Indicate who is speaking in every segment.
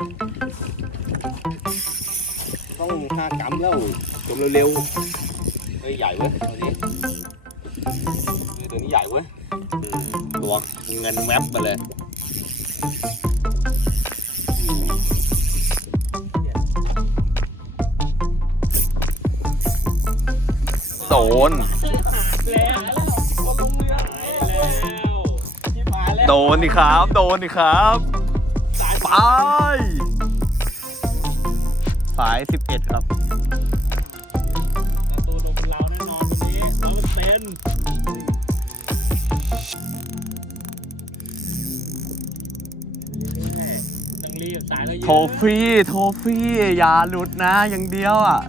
Speaker 1: ต้องห้ากรัมแล้วจมเร็วๆเฮ้ยใหญ่เว้ยเอาดิเฮ้ยตัวนี้ใหญ่เว้ยตัวเงินแวบมาเลยโดนโดนดิครับ โดนดิครับ สายสิบเอ็ดครับ
Speaker 2: ตัวโดนเป็นเราแน่นอนวันนี้เราเป็นต้องรีบสายเราเยอะ
Speaker 1: โทฟี่ โทฟี่ อย่าหลุดนะ อย่างเดียวอะ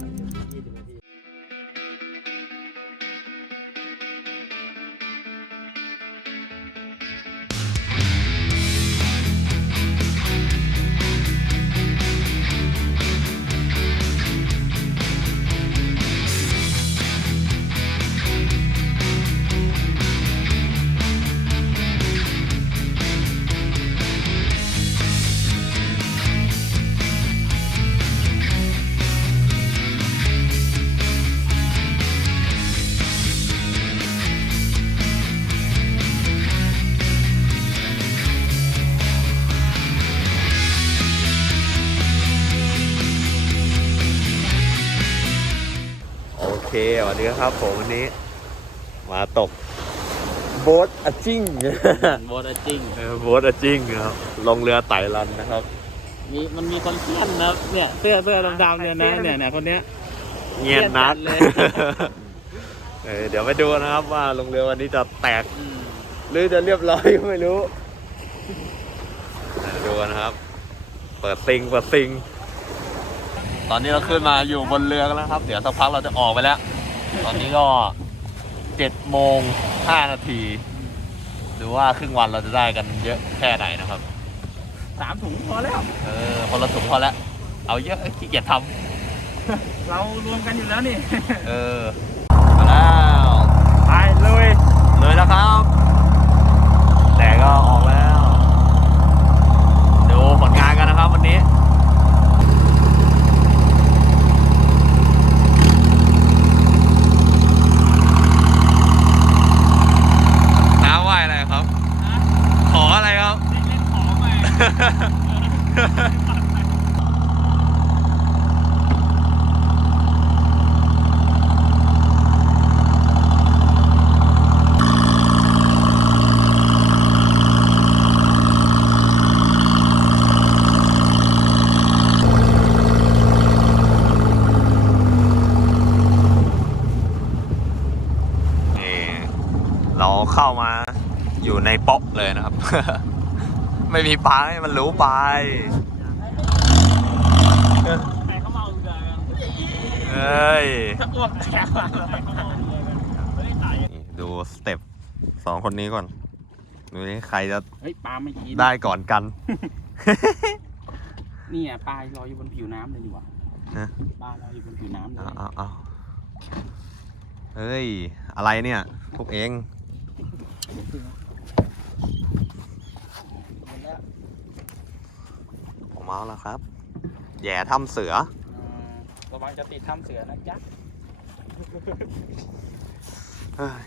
Speaker 1: วัสดีครับผมวันนี้ มาตกโบ๊ทอจิ้ง
Speaker 2: โบทจริง
Speaker 1: เออโบ๊ทอจิ้งครับลงเรือไต่รันนะครับ
Speaker 2: มีมันมีคนเที่ยนนะครับเนี่ยเสื้อเสื้อดำๆเนี่ยนะเนี่ยเนี่ยคนเนี้ย
Speaker 1: เงียบนัด
Speaker 2: เงียบจัดเลย
Speaker 1: เออเดี๋ยวไปดูนะครับว่าลงเรือวันนี้จะแตก
Speaker 2: อืม
Speaker 1: หรือจะเรียบร้อยก็ไม่รู้เดี๋ยวดูกันนะครับ เปิดซิง เปิดซิง ตอนนี้เราขึ้นมาอยู่บนเรือกันแล้วครับ เดี๋ยวสักพักเราจะออกไปแล้ว ตอนนี้ก็เจ็ดโมงห้านาที หรือว่าครึ่งวันเราจะได้กันเยอะแค่ไหนนะครับ
Speaker 2: สามถุงพอแล้ว
Speaker 1: เออคนละถุงพอแล้ว เอาเยอะเอ้ยขี้เกียจท
Speaker 2: เรารวมกันอยู่แล้วนี่ำ
Speaker 1: เออมาแล้ว
Speaker 2: ไปเลย
Speaker 1: เลยแล้วครับ แต่ก็ออกแล้ว ดูผลงานกันนะครับวันนี้ น้ำไหวอะไรครับ ขออะไรครับ
Speaker 2: เล่นของไป
Speaker 1: นี่ เราเข้ามาอยู่ในป๊อกเลยนะครับ ไม่มีปลาให้มันรู้ไป
Speaker 2: ใครเขาเมาเรือกัน
Speaker 1: เอ้ย
Speaker 2: ถ้าอ้วกแตกมาใครเขาเมาเรือกันไม่ได้ถ่าย
Speaker 1: นี่ดูสเต็ปสองคนนี้ก่อนดูนี่ใครจะ
Speaker 2: เฮ้ยปลาไม่กิน
Speaker 1: ได้ก่อนกัน
Speaker 2: นี่อะปลาลอยอยู่บนผิวน้ำเลยดีกว่า
Speaker 1: ฮะ
Speaker 2: ปลาลอยอยู่บนผิวน้ำเลย
Speaker 1: เอาเอาเอาเฮ้ย อะไรเนี่ย พวกเอง ผมเอาแล้วครับ แย่ทำเสือ
Speaker 2: อืมระวังจะติดถ้ำเสือนะจ๊ะ
Speaker 1: เฮ้ย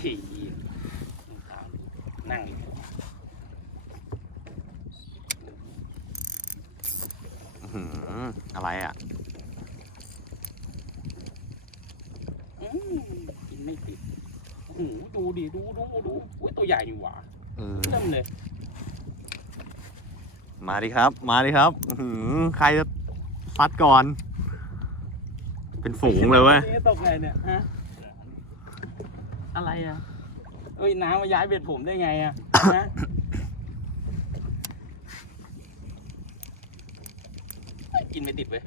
Speaker 2: ขี่นั่งอีก
Speaker 1: อื้อหืออะไรอะ
Speaker 2: อืมกินไม่ติดโอ้โห ดูดิดูดูดูอุ้ยตัวใหญ่ดีหว่า
Speaker 1: เออ
Speaker 2: เริ่มเลย
Speaker 1: มาดิครับ มาดิครับอื้อหือใครจะซัดก่อน เป็นฝูงเลยเว้ย
Speaker 2: ตกไงเนี่ยฮะอะไรอะเอ้ยน้ำมาย้ายเบ็ดผมได้ไงอะฮะเอ้ยกินไม่ติดเว้ย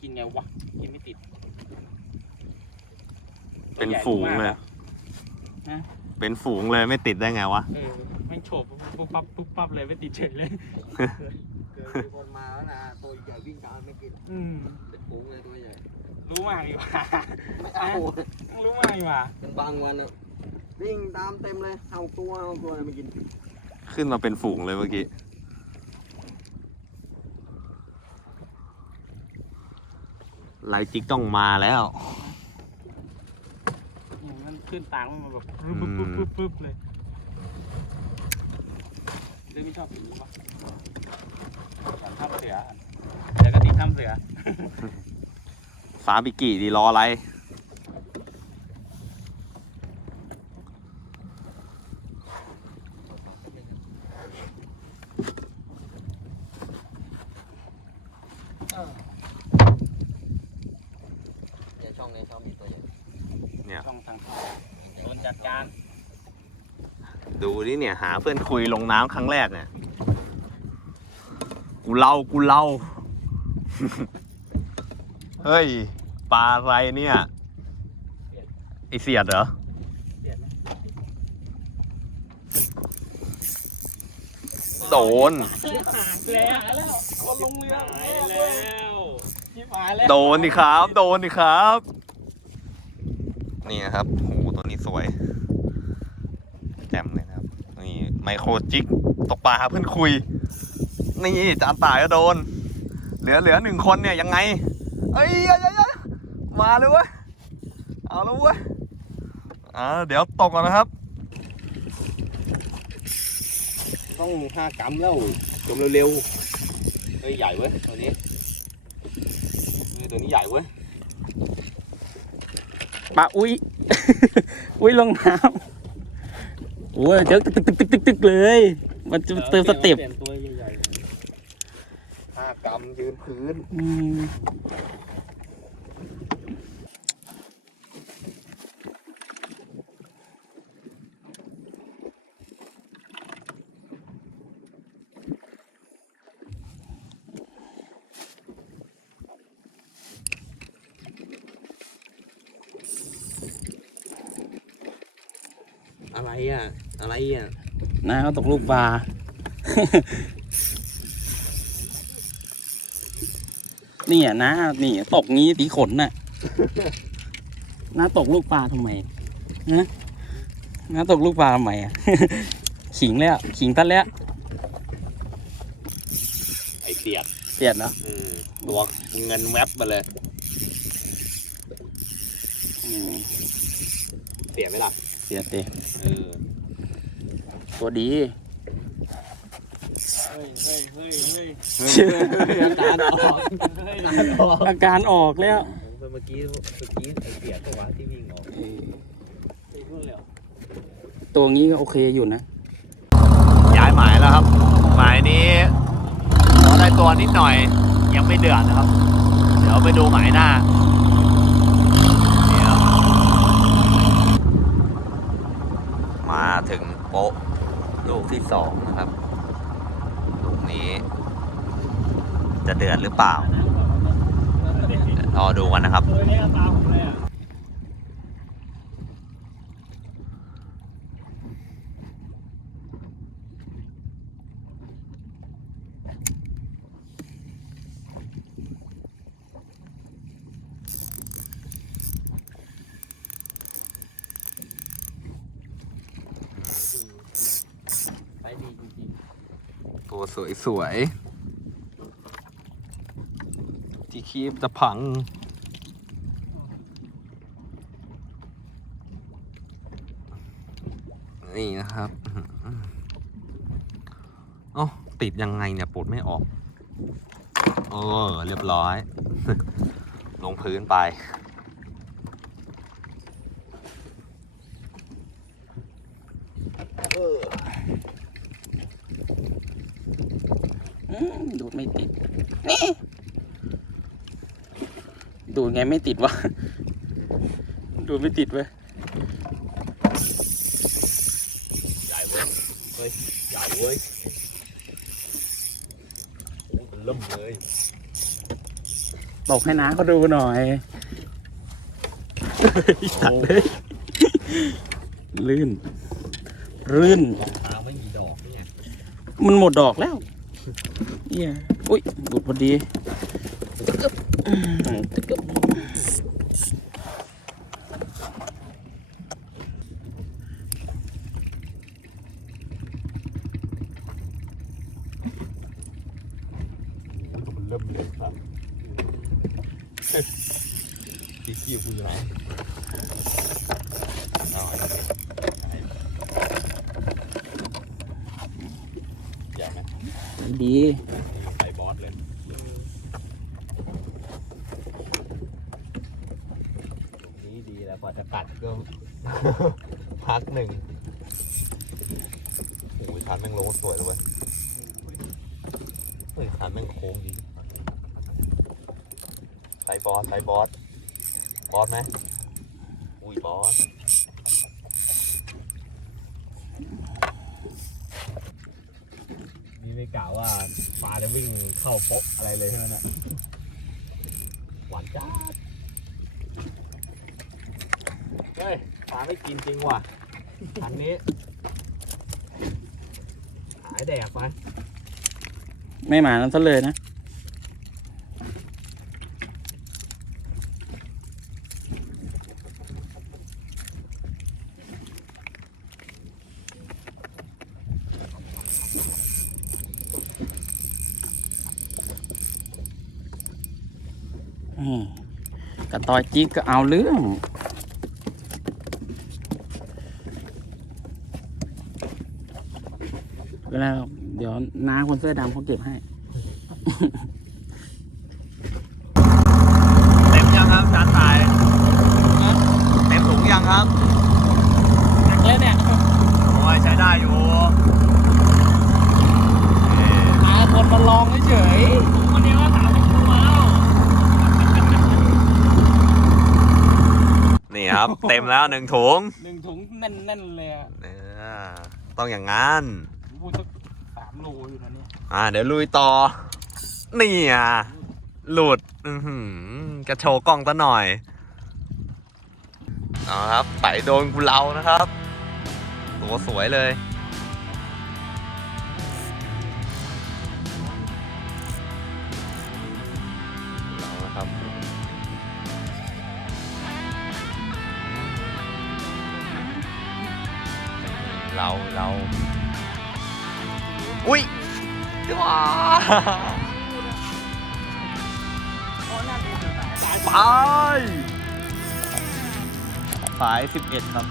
Speaker 2: กินไงวะกินไม่ติด
Speaker 1: เป็นฝูงเลย เป็นฝูงเลยไม่ติดได้ไงวะ
Speaker 2: เออแม่งโฉบปุ๊บปั๊บปุ๊บปั๊บเลยไม่ติดเฉยเลย
Speaker 3: เกิดมีคนมาแล้วนะตัวใหญ่วิ่งตามไม่กิน
Speaker 2: อืม
Speaker 3: เป็นฝูงเลยตัวใหญ่
Speaker 2: รู้มากดีกว่า
Speaker 3: ไม่เอา
Speaker 2: รู้มากดีกว่ะ
Speaker 3: เป็นบางวันอะวิ่งตามเต็มเลยเอาตัวเอาตัวไม่กิน
Speaker 1: ขึ้นมาเป็นฝูงเลยเมื่อกี้ ไลายจิกต้องมาแล้ว
Speaker 2: ขึ้นตางมันแบบ
Speaker 1: อืม
Speaker 2: ปึ๊บปึ๊บปึ๊บปึ๊บเลยเลยไม่ชอบสีนี้ปะสอนทำเสือเดี๋ยวก็ติดทำเสือ
Speaker 1: สามบิกี่ดีรออะไร
Speaker 3: เนี่ยช่องนี้ชอบมีตัวใหญ่
Speaker 2: ต้องทางโดน จัดการ
Speaker 1: ดูนี่เนี่ยหาเพื่อนคุยลงน้ำครั้งแรกเนี่ย กูเล่ากูเล่า เฮ้ยปลาอะไรเนี่ย ไอเสียดเหรอ
Speaker 2: เปลี่ยนไหม
Speaker 1: โดน
Speaker 2: แล้วแล้วคนลงเรือหายแล้วชิบหายแล้ว
Speaker 1: โดนดิครับ โดนดิครับ นี่นะครับโหตัวนี้สวย แจ่มเลยนะครับ นี่ไมโครจิกตกปลาหาเพื่อนคุย นี่จานตายก็โดน เหลือเหลือหนึ่งคนเนี่ยยังไง เอ้ยเอ้ยยยมาเลยเว้ยเอาแล้วเว้ยอ่าเดี๋ยวตกก่อนนะครับ
Speaker 3: ต้องห้ากรัมแล้วจมเร็วๆเฮ้ยใหญ่เว้ยตัวนี้เฮ้ยตัวนี้ใหญ่เว้ย
Speaker 2: ปลาอุ้ย อุ้ยลงน้ำโอ้ยเจอตึกตึกตึกตึกตึกตึกเลย มันจะเติมสเต็ป
Speaker 3: ตัวใหญ่ห้ากรัมยืนพื้น
Speaker 2: อืม
Speaker 3: อะไรอะ อะไรอะ
Speaker 2: น้าเขาตกลูกปลา นี่อะนะนี่ตกงี้สีขนน่ะ น้าตกลูกปลาทำไมฮะน้าตกลูกปลาทำไมอะ ขิงแล้วขิงตันแล้ว
Speaker 3: ไอเสียด
Speaker 2: เสียดเนาะ
Speaker 3: อืมตัวเงินแวบมาเลย
Speaker 2: อืม
Speaker 3: เสียไหมล่ะ
Speaker 2: เสียดเตะ
Speaker 3: เออ
Speaker 2: ตัวดี
Speaker 3: อาการออก
Speaker 2: อาการออกแล้ว
Speaker 3: เมื่อกี้เมื่อกี้ไอเสียดตัวที่วิ่งออก
Speaker 2: ตัวงี้ก็โอเคอยู่นะ
Speaker 1: ย้ายหมายแล้วครับ หมายนี้เราได้ตัวนิดหน่อยยังไม่เดือดนะครับ เดี๋ยวไปดูหมายหน้านี่ครับมา ถึงโป๊ะลูกที่สองนะครับ ลูกนี้ จะเดือดหรือเปล่า รอดูกันนะครับ
Speaker 2: ไปดีจริง
Speaker 1: ตัว สวยสวยๆที่คีบจะพัง นี่นะครับเอ๋อติดยังไงเนี่ยปลดไม่ออก เออ เรียบร้อย ลงพื้นไป
Speaker 2: ดูดไม่ติด นี่ ดูดไงไม่ติดวะ ดูดไม่ติดเว้ย
Speaker 3: ใหญ่เว้ยเฮ้ยใหญ่เว้ยโอ้เป็นล่มเลย
Speaker 2: ตกให้น้าเขาดูหน่อยสัตว์เลยลื่น ลื่น
Speaker 3: รองเท้าไม่มีดอกเนี่ย
Speaker 2: มันหมดดอกแล้ว เหี้ยอุ้ยบุดพอดีตึกบอืมตึกบ
Speaker 3: ตีขี้กูอยู่ไหนเอาอันนี้ใหญ่ไหม
Speaker 2: ดี
Speaker 3: ไปบอสเลยนี่ดีแล้ว ก็ พักหนึ่งโอ้ยคันแม่งโลสวยเลยเว้ยเฮ้ยคันแม่งโค้งดีไซบอสไซบอส บอสไหมอุ้ยบอส นี่ไม่กล่าวว่าปลาจะวิ่งเข้าโป๊ะอะไรเลยใช่ไหมเนี่ยหวานจ้าดเฮ้ยปลาไม่ กินจริงว่ะอันนี้หายแดกไป
Speaker 2: ไม่หมานั้นซะเลยนะ กระตอยจิกก็เอาเรื่อง เวลาเดี๋ยว น้าคนเสื้อดำเขาเก็บให้
Speaker 1: เต็มยังครับจานตาย เต็มถุงยังครับ
Speaker 2: แล้วเนี่ย
Speaker 1: โอ้ยใช้ได้อยู่นี่
Speaker 2: มาคนมาลองเฉยๆวันนี้ว่าถามเป็นตัวแล้ว
Speaker 1: นี่ครับ เต็มแล้วหนึ่งถุง
Speaker 2: หนึ่งถุงแน่นๆเลยอะ
Speaker 1: เนี่ยต้องอย่างงั้น
Speaker 2: พูดสัก โลอยู่นะเนี่ย
Speaker 1: อ่า เดี๋ยวลุยต่อ นี่อะ หลุด อือกระโชว์กล้องซะหน่อยเอาครับไปโดนกูเรานะครับ ตัวสวยเลย ไปสายสิบเอ็ดครับ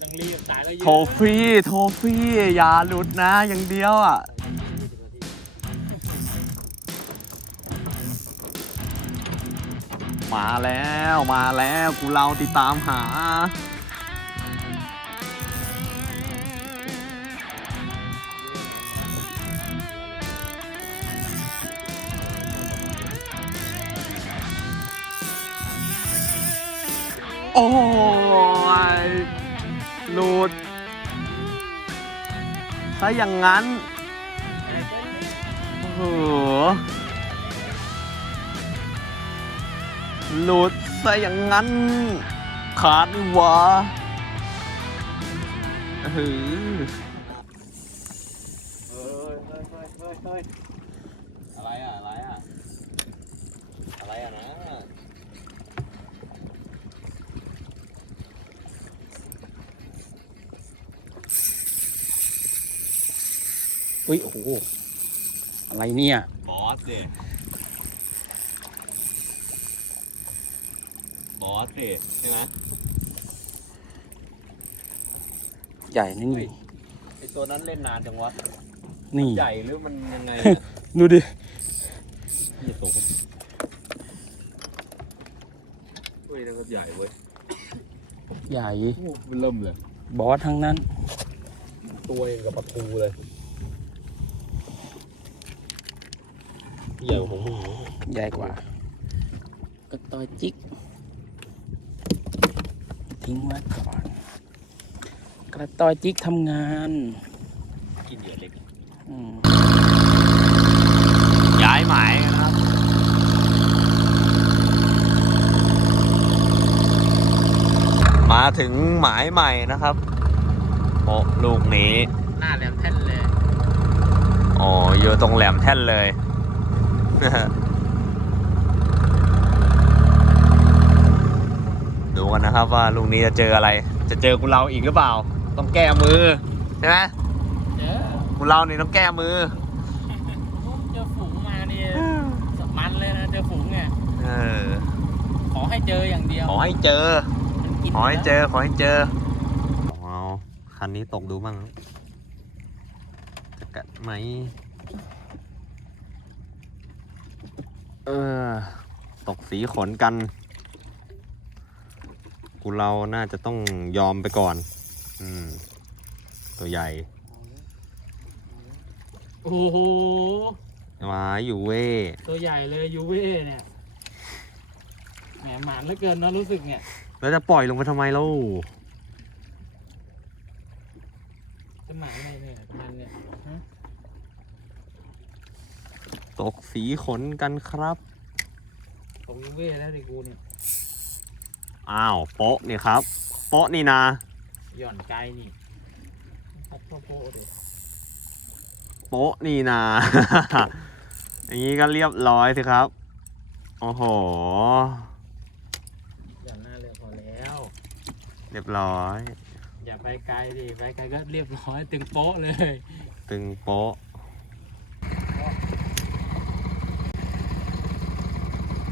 Speaker 2: ต้องรีบสายแล้ว
Speaker 1: โทฟี่ โทฟี่ อย่าหลุดนะ อย่างเดียวอะ มาแล้วมาแล้วกูเราติดตามหา โอ้ยหลุดถ้าอย่างนั้น โอ้โห หลุดซะอย่างนั้น ขาดนี่หวะเออ
Speaker 3: เฮ้ยเฮ้ยเฮ้ยเฮ้ยเฮ้ยอะไรอะ อะไรอะ อะไรอะนะ
Speaker 2: อุ้ยโอ้โหอะไรเนี่ย
Speaker 3: บอสสิบ อสสิใช่ไหม
Speaker 2: ใหญ่นะนี่
Speaker 3: ไอตัวนั้นเล่นนานจังวะ
Speaker 2: นี่
Speaker 3: ใหญ่หรือมันยังไง
Speaker 2: ดูดิ
Speaker 3: นี่ตัวเฮ้ยนั่นก็ใหญ่เว้ย
Speaker 2: ใหญ่
Speaker 3: โอ้มันเริ่มเลย
Speaker 2: บอสทั้งนั้น
Speaker 3: ตัวเองกับปลาทูเลยใหญ่กว่าของมึงอีกนะ
Speaker 2: ใหญ่กว่ากระตอยจิก ทิ้งไว้ก่อน กระตอยจิกทำงาน
Speaker 3: กินเหยื่อเล็ก
Speaker 2: อืม
Speaker 1: ย้ายหมายนะครับมาถึงหมายใหม่นะครับ โอ้ลูกนี้
Speaker 2: หน้าแหลมแท่นเลย
Speaker 1: อ๋อ อยู่ตรงแหลมแท่นเลย กันนะครับ ว่าลูกนี้จะเจออะไร จะเจอกูเราอีกหรือเปล่า ต้องแก้มือใช่ไหม
Speaker 2: เจอ
Speaker 1: กูเรานี่ต้องแก้มือ
Speaker 2: เจอฝูงมานี่มันเลยนะเจอฝูงเนี่ย
Speaker 1: เออ
Speaker 2: ขอให้เจออย่างเดียว
Speaker 1: ขอให้เจอ
Speaker 2: มันกิน
Speaker 1: ขอให้เจอ ขอให้เจอเอาคันนี้ตกดูบ้างจะกัดไหมเออ ตกสีขนกัน กูเราน่าจะต้องยอมไปก่อน อืม ตัวใหญ่
Speaker 2: โอ้โห
Speaker 1: มาอยู่เว้ย
Speaker 2: ตัวใหญ่เลยยูเว่เนี่ยแหมหมานเหลือเกินเนอะรู้สึกเนี่ย
Speaker 1: แล้วจะปล่อยลงไปทำไมเล่า
Speaker 2: จะหมานอะไรเนี่ยมันเนี่ยฮะ
Speaker 1: ตกสีขนกันครับ
Speaker 2: ของยูเว่แล้วดิกูเนี่ย
Speaker 1: อ้าวโป๊ะนี่ครับโป๊ะนี่นา
Speaker 2: หย่อนไกลนี่พัดโป๊ะโป๊ะเลย
Speaker 1: โป๊ะนี่นาอย่างนี้ก็เรียบร้อยสิครับ โอ้โห
Speaker 2: หย่อนหน้าเลยพอแล้ว
Speaker 1: เรียบร้อย
Speaker 2: อย่าไปไกลดิไปไกลก็เรียบร้อยตึงโป๊ะเลย
Speaker 1: ตึงโป๊ะ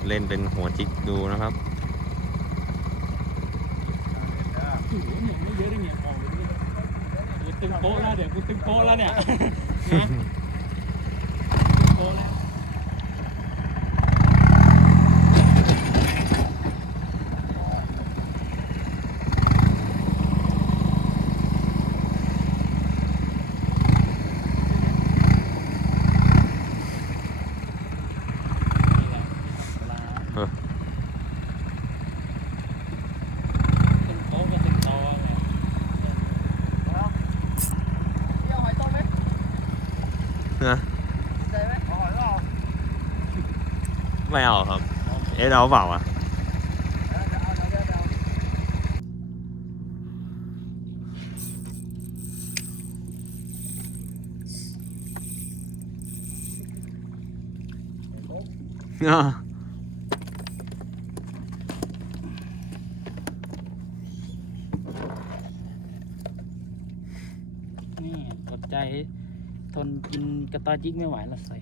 Speaker 1: เล่นเป็นหัวจิกดูนะครับ
Speaker 2: โอ้โห เหนียวไม่เยอะได้ไงออกเดี๋ยตึงโป๊ะแล้วเดี๋ยวกูตึงโป๊ะแล้วเนี่ยนะตึงโป๊ะแล้ว นี่แหละเวลา
Speaker 1: เออ
Speaker 2: ตึงโป๊ะก็ตึงตอไง
Speaker 1: นะไม่เอาครับ เอ๊ะเอาเปล่าอะอ่า
Speaker 2: นี่อดใจทน กินกระต่ายจิกไม่ไหวแล้วใส่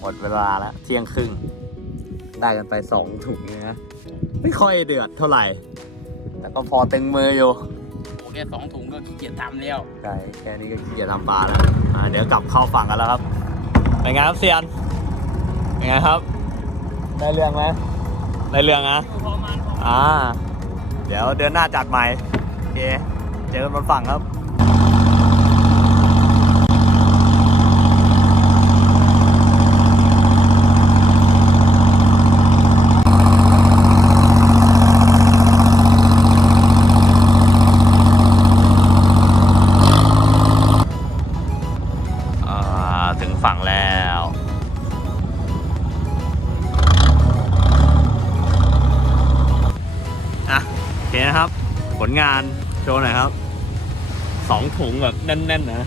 Speaker 1: หมดเวลาแล้วเที่ยงครึ่ง ได้กันไปสองถุงเลยนะไม่ค่อยเดือดเท่าไหร่ แต่ก็พอตึงมืออยู่
Speaker 2: โอ้แค่สองถุงก็ขี้เกียจทำแล้ว
Speaker 1: ใช่แค่นี้ก็ขี้เกียจทำปลาแล้วอ่าเดี๋ยวกลับเข้าฝั่งกันแล้วครับเป็นไงครับเซียนเป็นไงครับ ได้เรื่องไหมได้เรื่องนะ
Speaker 2: พอมันพอ
Speaker 1: อ่า เดี๋ยวเดือนหน้าจัดใหม่โอเคเจอกันบนฝั่งครับ สองถุงแบบแน่นๆนะ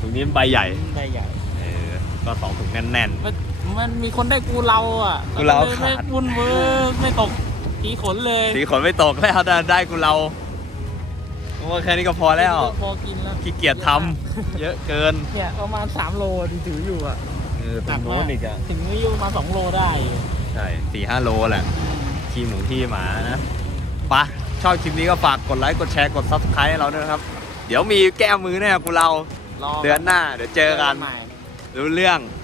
Speaker 1: ถุงนี้ใบใหญ่
Speaker 2: ใบใหญ่
Speaker 1: เออก็สองถุงแน่น
Speaker 2: มันมันมีคนได้กูเราอะ
Speaker 1: กูเรา
Speaker 2: มันลยไม่
Speaker 1: ขาด
Speaker 2: วุ่นเวอร์ไม่ตกทีขนเลย
Speaker 1: ๆสีขนไม่ตกแล้วได้ได้กูเราเพราะว่าแค่นี้ก็พอแล้ว
Speaker 2: พอกินแล้ว
Speaker 1: ขี้เกียจทำเยอะเกิน
Speaker 2: เนี่ยประมาณสามโลที่ถืออยู่อะ
Speaker 1: เออตรงโน้นอีกอะ
Speaker 2: ถึงไม่อยู่ประมาณสองโลได้อยู่
Speaker 1: ใช่สี่ห้าโลแหละ ขี้หมูขี้หมานะไปะชอบคลิปนี้ก็ฝากกดไลค์ กดแชร์ กด subscribe ให้เราด้วยนะครับ เดี๋ยวมีแก้มือแน่กูเรา
Speaker 2: รอ
Speaker 1: เดือนหน้า เดี๋ยวเจอกัน
Speaker 2: ใหม่
Speaker 1: รู้เรื่อง
Speaker 2: เ